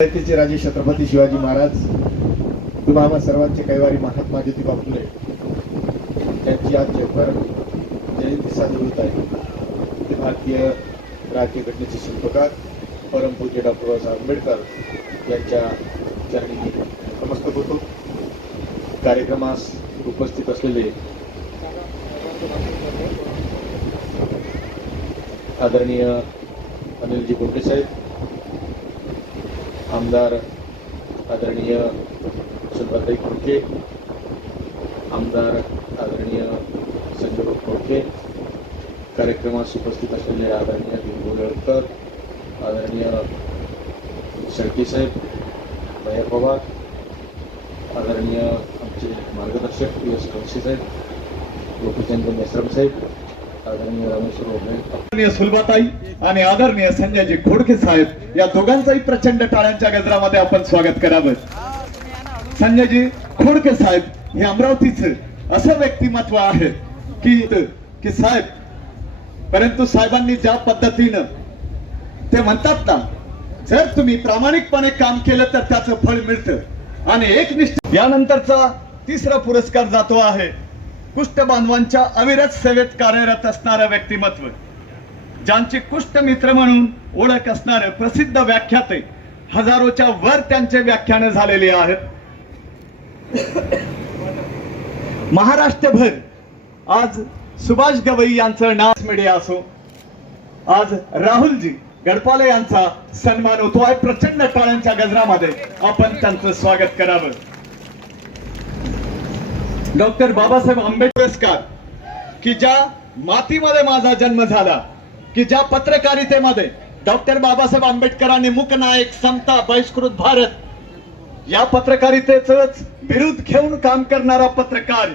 जयंतीचे राजे छत्रपती शिवाजी महाराज तुम्हा सर्वांचे कैवारी महात्मा ज्योतिबा फुले त्यांची आज जगभर जयंती साजरी होत आहे. ते भारतीय राज्य घटनेचे शिल्पकार परमपूज्य डॉक्टर बाबासाहेब आंबेडकर यांच्या चरणी समस्त होतो कार्यक्रमास उपस्थित असलेले आदरणीय अनिलजी गुंडे साहेब आमदार आदरणीय सुनबाताई खोडके आमदार आदरणीय संजय खोडके कार्यक्रमास उपस्थित असलेले आदरणीय दिनभू आदरणीय शेळके साहेब भैया पवार आदरणीय आमचे मार्गदर्शक पी एस कौशे साहेब गोपीचंद मेसराम साहेब आदरणीय सुलभाताई आणि आदरणीय संजयजी खोडके साहेब या दोघांचाही प्रचंड टाळ्यांच्या गजरामध्ये आपण स्वागत करावं. संजयजी खोडके साहेब हे अमरावतीच असं व्यक्तिमत्व आहे की की साहेब परंतु साहेबांनी ज्या पद्धतीनं ते म्हणतात ना जर तुम्ही प्रामाणिकपणे काम केलं तर त्याचं फळ मिळतं आणि एक एकनिष्ठ यानंतरचा तिसरा पुरस्कार जातो आहे. कुष्ठ बांधवांच्या अविरत सेवेत कार्यरत असणारं व्यक्तिमत्व ज्यांची कुष्ठ मित्र म्हणून ओळख असणारे प्रसिद्ध व्याख्याते हजारोच्या वर त्यांचे व्याख्यान झालेली आहेत. महाराष्ट्रभर आज सुभाष गवई यांचं नाच मीडिया असो आज राहुलजी गडपाले यांचा सन्मान होतो. आहे प्रचंड टाळ्यांच्या गजरामध्ये आपण त्यांचं स्वागत करावं. डॉक्टर बाबासाहेब आंबेडकर पुरस्कार की ज्या मातीमध्ये माझा जन्म झाला की ज्या पत्रकारितेमध्ये डॉक्टर बाबासाहेब आंबेडकरांनी मुकनायक समता बहिष्कृत भारत या पत्रकारितेच विरुद्ध घेऊन काम करणारा पत्रकार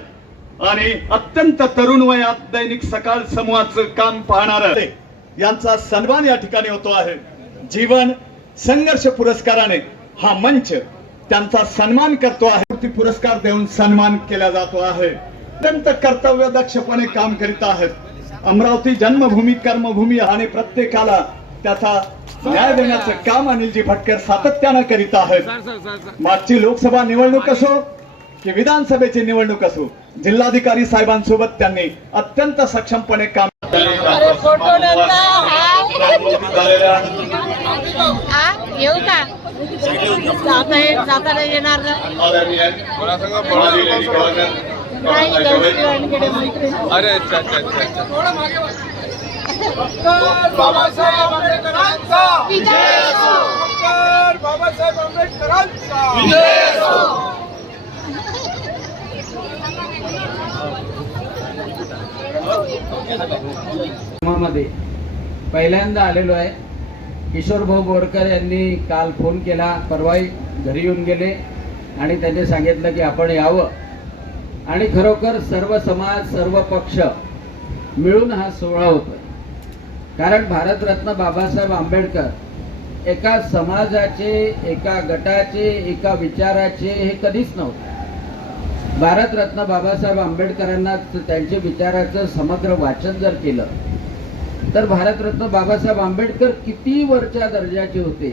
आणि अत्यंत तरुण वयात दैनिक सकाळ समूहाचं काम पाहणार यांचा सन्मान या ठिकाणी होतो आहे. जीवन संघर्ष पुरस्काराने हा मंच त्यांचा सन्मान करतो आहे. ती पुरस्कार देऊन सन्मान केला जातो आहे. अत्यंत कर्तव्य दक्षपणे काम करीत आहेत. अमरावती जन्मभूमी कर्मभूमी आणि प्रत्येकाला त्याचा न्याय देण्याचं काम अनिलजी भटकर सातत्यानं करीत आहेत. मागची लोकसभा निवडणूक असो की विधानसभेची निवडणूक असो जिल्हाधिकारी साहेबांसोबत त्यांनी अत्यंत सक्षमपणे काम येऊ का? जाता येणार ना. नाही गौरवांकडे मंत्री अरे अच्छा अच्छा अच्छा अच्छा. बाबासाहेब आंबेडकरांचा विजय असो. डॉक्टर बाबासाहेब आंबेडकरांचा मध्ये पहिल्यांदा आलेलो आहे. किशोरभाऊ बोरकर यांनी काल फोन केला परवाही घरी येऊन गेले आणि त्यांनी सांगितलं की आपण यावं. आणि खरोखर सर्व समाज सर्व पक्ष मिळून हा सोहळा होतोय. कारण भारतरत्न बाबासाहेब आंबेडकर एका समाजाचे एका गटाचे एका विचाराचे हे कधीच नव्हते. भारतरत्न बाबासाहेब आंबेडकरांना त्यांच्या विचाराचं समग्र वाचन जर केलं तर भारतरत्न बाबासाहेब आंबेडकर किती वरच्या दर्जाचे होते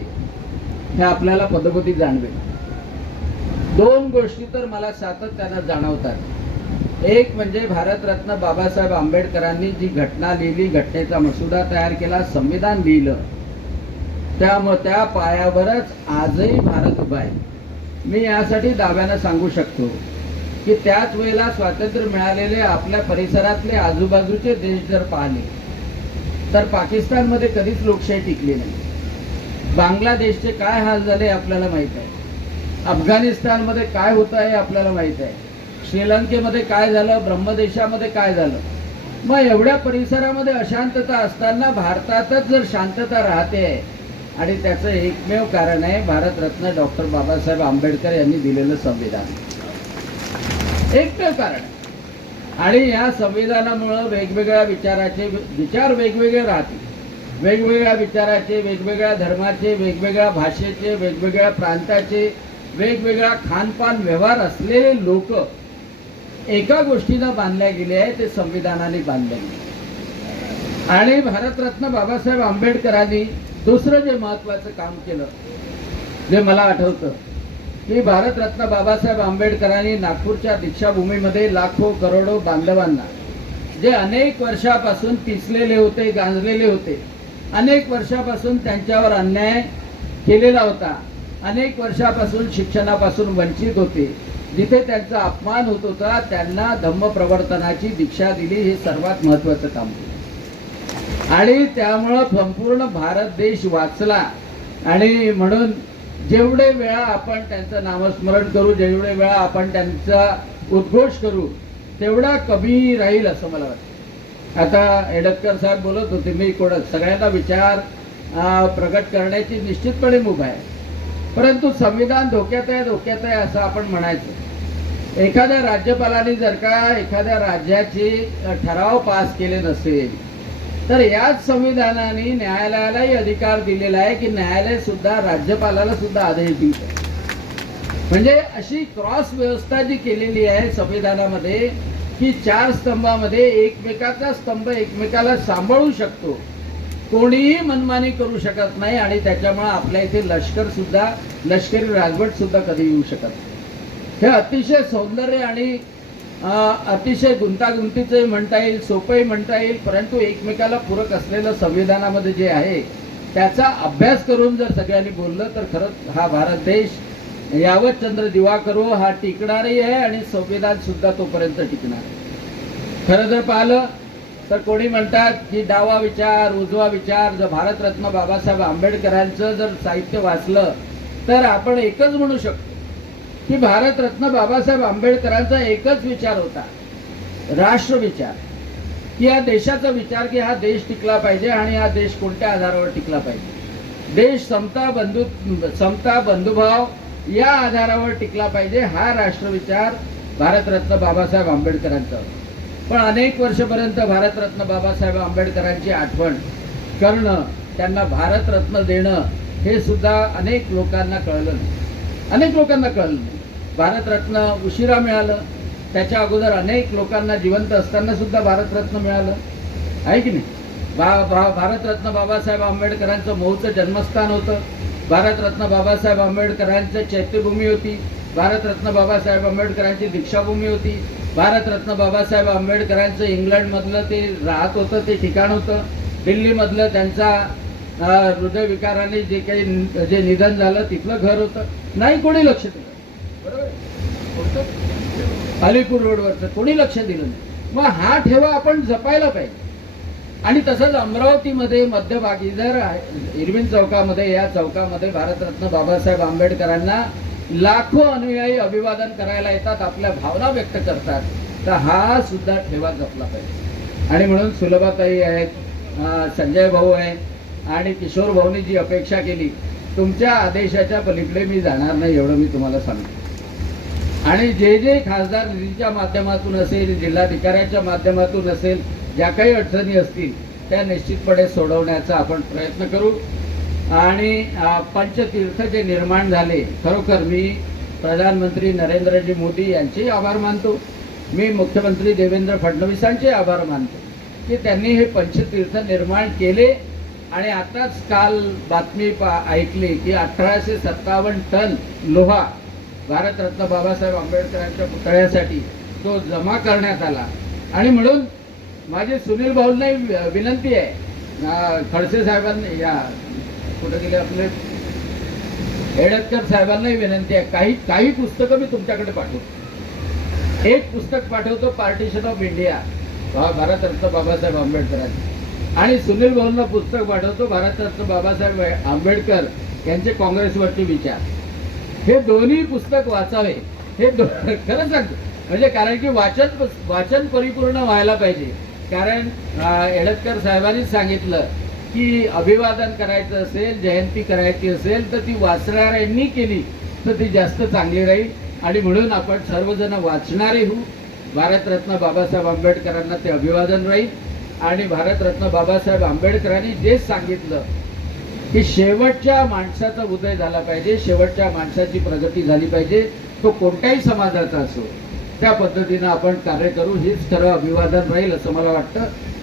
हे आपल्याला पदोपदी जाणवेल. दोन गोष्टी तर मला सातत्यानं जाणवतात. एक म्हणजे भारतरत्न बाबासाहेब आंबेडकरांनी जी घटना लिहिली घटनेचा मसुदा तयार केला संविधान लिहिलं त्यामुळे त्या पायावरच आजही भारत उभा आहे. मी यासाठी दाव्यानं सांगू शकतो की त्याच वेळेला स्वातंत्र्य मिळालेले आपल्या परिसरातले आजूबाजूचे देश जर पाहिले तर पाकिस्तानमध्ये कधीच लोकशाही टिकली नाही. बांगलादेशचे काय हाल झाले आपल्याला माहीत आहे. अफगाणिस्तानमध्ये काय होतं आहे आपल्याला माहीत आहे. श्रीलंकेमध्ये काय झालं? ब्रह्मदेशामध्ये काय झालं? मग एवढ्या परिसरामध्ये अशांतता असताना भारतातच जर शांतता राहते आणि त्याचं एकमेव कारण आहे भारतरत्न डॉक्टर बाबासाहेब आंबेडकर यांनी दिलेलं संविधान. एकमेव कारण आहे. आणि या संविधानामुळं वेगवेगळ्या विचाराचे विचार वेगवेगळे राहतील. वेगवेगळ्या विचाराचे वेगवेगळ्या धर्माचे वेगवेगळ्या भाषेचे वेगवेगळ्या प्रांताचे वेगवेगळ्या खानपान व्यवहार असलेले लोक एका गोष्टीनं बांधल्या गेले आहे ते संविधानाने बांधले गेले आणि भारतरत्न बाबासाहेब आंबेडकरांनी दुसरं जे महत्वाचं काम केलं जे मला आठवतं की भारतरत्न बाबासाहेब आंबेडकरांनी नागपूरच्या दीक्षाभूमीमध्ये लाखो करोडो बांधवांना जे अनेक वर्षापासून पिसलेले होते गांजलेले होते अनेक वर्षापासून त्यांच्यावर अन्याय केलेला होता अनेक वर्षापासून शिक्षणापासून वंचित होते जिथे त्यांचा अपमान होत होता त्यांना धम्म प्रवर्तनाची दीक्षा दिली हे सर्वात महत्वाचं काम आणि त्यामुळं संपूर्ण भारत देश वाचला. आणि म्हणून जेवढे वेळा आपण त्यांचं नामस्मरण करू जेवढे वेळा आपण त्यांचा उद्घोष करू तेवढा कमी राहील असं मला वाटतं. आता एडतकर साहेब बोलत होते मी कोण सगळ्यांना विचार प्रकट करण्याची निश्चितपणे मुभा आहे. परंतु संविधान धोक्यात आहे धोक्यात आहे असं आपण म्हणायचं. एखाद्या राज्यपालाने जर का एखाद्या राज्याची ठराव पास केले नसेल तर याच संविधानाने न्यायालयालाही अधिकार दिलेला आहे की न्यायालय सुद्धा राज्यपालाला सुद्धा आदेश देऊ शकते म्हणजे अशी क्रॉस व्यवस्था जी केलेली आहे संविधानामध्ये की चार स्तंभामध्ये एकमेकाचा स्तंभ एकमेकाला सांभाळू शकतो कोणीही मनमानी करू शकत नाही आणि त्याच्यामुळे आपल्या इथे लष्कर सुद्धा लष्करी राजवट सुद्धा कधी येऊ शकत नाही. हे अतिशय सौंदर्य आणि अतिशय गुंतागुंतीचंही म्हणता येईल सोपंही म्हणता येईल परंतु एकमेकाला पूरक असलेलं संविधानामध्ये जे आहे त्याचा अभ्यास करून जर सगळ्यांनी बोललं तर खरंच हा भारत देश यावत चंद्र दिवा करू हा टिकणारही आहे आणि संविधान सुद्धा तोपर्यंत टिकणार. खरं जर पाहिलं तर कोणी म्हणतात की डावा विचार उजवा विचार जर भारतरत्न बाबासाहेब आंबेडकरांचं जर साहित्य वाचलं तर आपण एकच म्हणू शकतो. की भारतरत्न बाबासाहेब आंबेडकरांचा एकच विचार होता. राष्ट्र विचार. की या देशाचा विचार की हा देश टिकला पाहिजे आणि हा देश कोणत्या आधारावर टिकला पाहिजे. देश समता बंधु समता बंधुभाव या आधारावर टिकला पाहिजे हा राष्ट्रविचार भारतरत्न बाबासाहेब आंबेडकरांचा पण अनेक वर्षपर्यंत भारतरत्न बाबासाहेब आंबेडकरांची आठवण करणं त्यांना भारतरत्न देणं हे सुद्धा अनेक लोकांना कळलं नाही. अनेक लोकांना कळलं नाही. भारतरत्न उशिरा मिळालं. त्याच्या अगोदर अनेक लोकांना जिवंत असताना सुद्धा भारतरत्न मिळालं. आहे की नाही? बा भा भारतरत्न बाबासाहेब आंबेडकरांचं मऊचं जन्मस्थान होतं. भारतरत्न बाबासाहेब आंबेडकरांचं चैत्यभूमी होती. भारतरत्न बाबासाहेब आंबेडकरांची दीक्षाभूमी होती. भारतरत्न बाबासाहेब आंबेडकरांचं इंग्लंडमधलं ते राहत होतं ते ठिकाण होतं. दिल्लीमधलं त्यांचा हृदयविकाराने जे काही जे निधन झालं तिथलं घर होतं. नाही कोणी लक्ष दिलं बरोबर? अलीपूर रोडवरचं कोणी लक्ष दिलं नाही. मग हा ठेवा आपण जपायला पाहिजे. आणि तसंच अमरावतीमध्ये मध्यभागी जर इरविन चौकामध्ये या चौकामध्ये भारतरत्न बाबासाहेब आंबेडकरांना लाखो अनुयायी अभिवादन करायला येतात आपल्या भावना व्यक्त करतात तर हा सुद्धा ठेवा जपला पाहिजे. आणि म्हणून सुलभाताई आहेत संजय भाऊ आहेत आणि किशोर भाऊनी जी अपेक्षा केली तुमच्या आदेशाच्या पलीकडे मी जाणार नाही एवढं मी तुम्हाला सांगतो. आणि जे जे खासदार निधीच्या माध्यमातून असेल जिल्हाधिकाऱ्यांच्या माध्यमातून असेल ज्या काही अडचणी असतील त्या निश्चितपणे सोडवण्याचा आपण प्रयत्न करू. आणि पंचतीर्थ जे निर्माण झाले खरोखर मी प्रधानमंत्री नरेंद्रजी मोदी यांचेही आभार मानतो. मी मुख्यमंत्री देवेंद्र फडणवीसांचे आभार मानतो. की त्यांनी हे पंचतीर्थ निर्माण केले आणि आताच काल बातमी पा- ऐकली की अठराशे सत्तावन्न टन लोहा भारतरत्न बाबासाहेब आंबेडकरांच्या पुतळ्यासाठी तो जमा करण्यात आला. आणि म्हणून माझी सुनील भाऊंनाही विनंती आहे. खडसे साहेबांनी या कुठे गेले आपले एडतकर साहेबांनाही विनंती आहे. काही काही पुस्तकं मी तुमच्याकडे पाठवतो. एक पुस्तक पाठवतो partition of India Bharat Ratna Babasaheb आंबेडकरांचे. आणि सुनील भाऊंना पुस्तक पाठवतो. भारतरत्न बाबासाहेब आंबेडकर यांचे काँग्रेसवरचे विचार. हे दोन्ही पुस्तक वाचावे. हे दो- खरं सांगतो. म्हणजे कारण की वाचन वाचन परिपूर्ण व्हायला पाहिजे. कारण एडतकर साहेबांनीच सांगितलं की अभिवादन करायचं असेल जयंती करायची असेल तर ती वाचणाऱ्यांनी केली तर ती जास्त चांगली राहील. आणि म्हणून आपण सर्वजण वाचणारे होऊ. भारतरत्न बाबासाहेब आंबेडकरांना ते अभिवादन राहील. आणि भारतरत्न बाबासाहेब आंबेडकरांनी जे सांगितलं की शेवटच्या माणसाचा उदय झाला पाहिजे शेवटच्या माणसाची प्रगती झाली पाहिजे तो कोणत्याही समाजाचा असो त्या पद्धतीनं आपण कार्य करू. हेच खरं अभिवादन राहील असं मला वाटतं.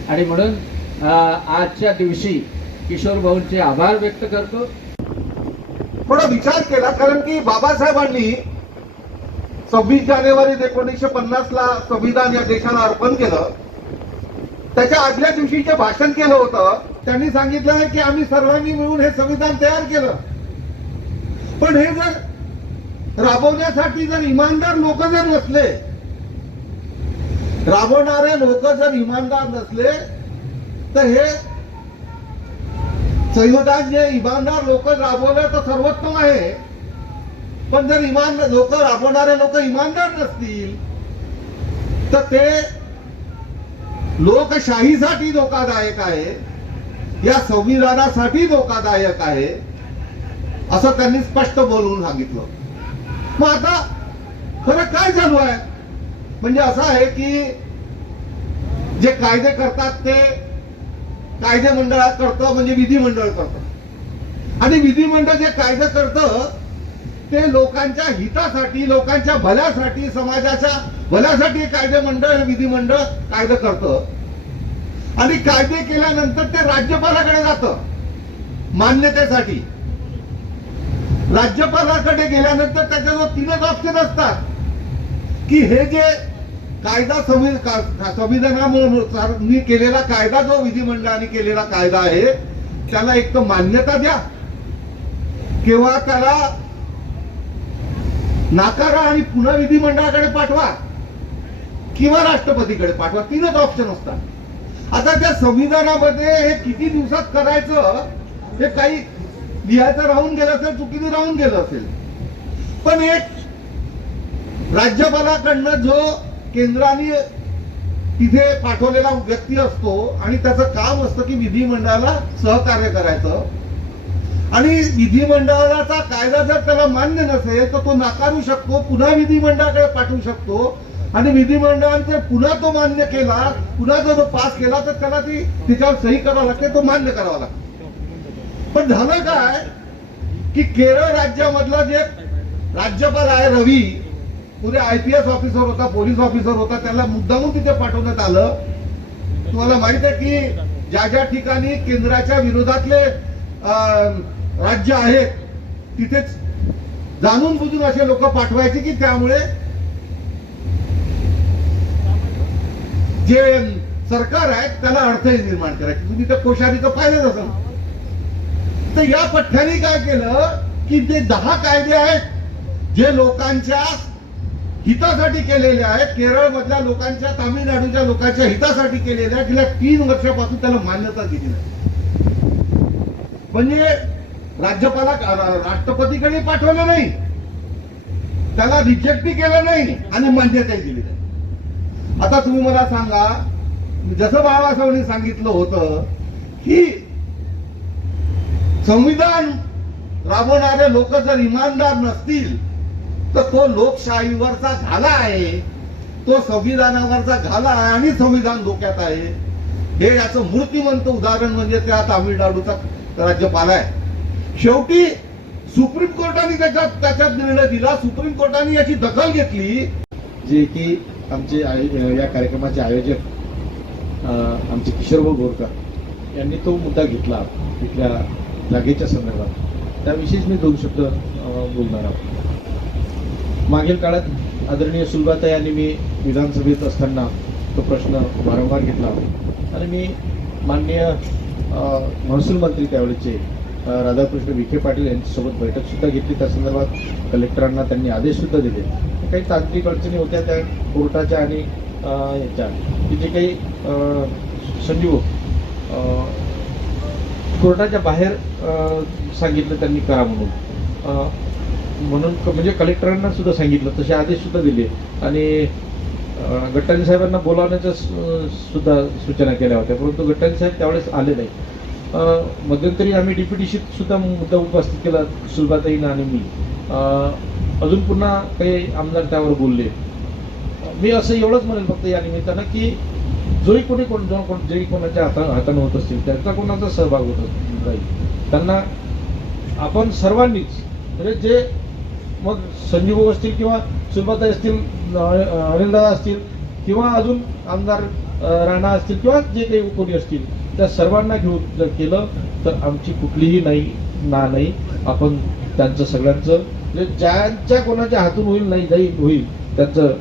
आणि म्हणून अं, आजच्या दिवशी किशोर भाऊंचे आभार व्यक्त करतो. थोडा विचार केला कारण की बाबासाहेबांनी सव्वीस जानेवारी एकोणीसशे पन्नास ला संविधान या देशाला अर्पण केलं. त्याच्या आदल्या दिवशी जे भाषण केलं होतं त्यांनी सांगितलं की आम्ही सर्वांनी मिळून हे संविधान तयार केलं. पण हे जर राबवण्यासाठी जर इमानदार लोक जर नसले राबवणारे लोक जर इमानदार नसले तर हे संविधान जे इमानदार लोक राबवलं तर सर्वोत्तम आहे. पण जर इमान लोक राबवणारे लोक इमानदार नसतील तर ते लोकशाहीसाठी धोकादायक आहे. या संविधानासाठी धोकादायक आहे. असं त्यांनी स्पष्ट बोलून सांगितलं. मग आता खरं काय चालू आहे? म्हणजे असं आहे की जे कायदे करतात ते कायदे मंडळात करतं म्हणजे विधिमंडळ करतं. आणि विधिमंडळ जे कायदे करतं ते लोकांच्या हितासाठी लोकांच्या भल्यासाठी समाजाच्या भल्यासाठी कायदे मंडळ विधिमंडळ कायदे करतं. आणि कायदे केल्यानंतर ते राज्यपालाकडे जातं. मान्यतेसाठी. राज्यपालाकडे गेल्यानंतर त्याच्याजवळ तीनच ऑप्शन असतात. की हे जे कायदा संवि- का- केलेला कायदा जो विधिमंडळाने केलेला कायदा आहे त्याला एक तर मान्यता द्या. किंवा त्याला नाकारा आणि पुन्हा विधिमंडळाकडे पाठवा. किंवा राष्ट्रपतीकडे पाठवा तीनच ऑप्शन असतात. आता त्या संविधानामध्ये हे किती दिवसात करायचं हे काही लिहायचं राहून गेलं असेल चुकीने राहून गेलं असेल. पण एक राज्यपालाकडनं जो केंद्राने तिथे पाठवलेला व्यक्ती असतो आणि त्याचं काम असतं की विधिमंडळाला सहकार्य करायचं. आणि विधिमंडळाचा कायदा जर त्याला मान्य नसेल तर तो नाकारू शकतो पुन्हा विधिमंडळाकडे पाठवू शकतो. आणि विधिमंडळाने पुन्हा तो मान्य केला पुन्हा जर तो पास केला तर त्याला ती तिच्यावर सही करावं लागते तो मान्य करावा लागतो. पण झालं काय की केरळ राज्यामधला जे राज्यपाल आहे रवी पुढे आय पी एस ऑफिसर होता पोलीस ऑफिसर होता त्याला मुद्दामून तिथे पाठवण्यात आलं. तुम्हाला माहीत आहे की ज्या ज्या ठिकाणी केंद्राच्या विरोधातले अं, राज्य आहेत तिथेच जाणून बुजून असे लोक पाठवायचे की त्यामुळे जे सरकार आहे त्याला अडथळे निर्माण करायचे तुम्ही त्या कोशारीचं पाहिलंच असेल. तर या पठ्ठ्याने काय केलं की ते दहा कायदे आहेत जे लोकांच्या हितासाठी केलेले आहेत. केरळ मधल्या लोकांच्या तामिळनाडूच्या लोकांच्या हितासाठी केलेले आहेत गेल्या तीन वर्षापासून त्याला मान्यता दिली नाही. म्हणजे राज्यपाला राष्ट्रपतीकडे पाठवलं नाही. त्याला रिजेक्टही केलं नाही आणि मान्यताही दिली नाही. आता तुम्ही मला सांगा जसं बाबासाहेबांनी सांगितलं होतं की संविधान राबवणारे लोक जर इमानदार नसतील तर तो लोकशाहीवरचा झाला आहे तो संविधानावरचा घाला आहे आणि संविधान धोक्यात आहे. हे याचं मूर्तिमंत उदाहरण म्हणजे त्या तामिळनाडूचा राज्यपाल आहे. शेवटी सुप्रीम कोर्टाने त्याच्यात त्याच्यात निर्णय दिला सुप्रीम कोर्टाने याची दखल घेतली जे की आमचे आय- या कार्यक्रमाचे आयोजक आमचे किशोरभाऊ बोरकर यांनी तो मुद्दा घेतला तिथल्या जागेच्या संदर्भात. त्याविषयीच मी दोन शब्द बोलणार आहोत. मागील काळात आदरणीय सुलभाता यांनी मी विधानसभेत असताना तो प्रश्न वारंवार घेतला आणि मी माननीय महसूल मंत्री त्यावेळेचे राधाकृष्ण विखे पाटील यांच्यासोबत बैठकसुद्धा घेतली. त्या संदर्भात कलेक्टरांना त्यांनी आदेशसुद्धा दिले. काही तांत्रिक अडचणी होत्या त्या कोर्टाच्या आणि याच्या की जे काही संजीव कोर्टाच्या बाहेर सांगितलं त्यांनी करा म्हणून. म्हणून क- म्हणजे कलेक्टरांना सुद्धा सांगितलं तसे आदेश सुद्धा दिले. आणि अ, गट्टाणी साहेबांना बोलावण्याच्या सुद्धा सूचना केल्या होत्या. परंतु गट्टाणी साहेब त्यावेळेस आले नाही. मध्यंतरी आम्ही डीपीटीशीत सुद्धा मुद्दा उपस्थित केला सुलभाताईनं आणि मी. अजून पुन्हा काही आमदार त्यावर बोलले. मी असं एवढंच म्हणेल फक्त या निमित्तानं की जोही कोणी कोण जो कोण जे कोणाच्या हाता हातानं होत असतील त्यांचा कोणाचा सहभाग होत असतील राहील त्यांना आपण सर्वांनीच म्हणजे जे मग संजीव भाऊ असतील किंवा सुलभाताई असतील अ- अनिलदादा असतील किंवा अजून आमदार राणा असतील किंवा जे काही कोणी असतील त्या सर्वांना घेऊन जर केलं तर आमची कुठलीही नाही ना नाही. आपण त्यांचं सगळ्यांचं म्हणजे ज्यांच्या कोणाच्या हातून होईल नाही जाईल होईल त्यांचं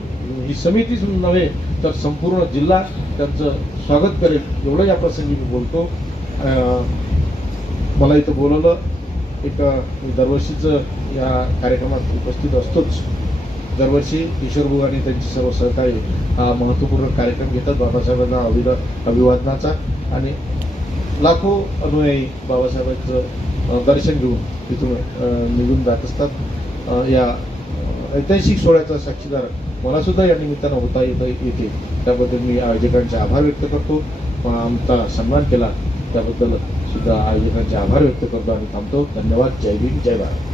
ही समितीच नव्हे तर संपूर्ण जिल्हा त्यांचं स्वागत करेल. एवढं या प्रसंगी मी बोलतो. मला इथं बोलवलं. एक मी दरवर्षीचं या कार्यक्रमात उपस्थित असतोच. दरवर्षी किशोरभू आणि त्यांची सर्व सहकारी हा महत्त्वपूर्ण कार्यक्रम घेतात. बाबासाहेबांना अभिवा अभिवादनाचा आणि लाखो अनुयायी बाबासाहेबांचं दर्शन घेऊन तिथून निघून जात असतात. या ऐतिहासिक सोहळ्याचा साक्षीदार मला सुद्धा या निमित्तानं होता येत येते. त्याबद्दल मी आयोजकांचे आभार व्यक्त करतो. आमचा सन्मान केला. त्याबद्दल सुद्धा आयोजकांचे आभार व्यक्त करतो आणि थांबतो. धन्यवाद. जय भीम. जय भारत.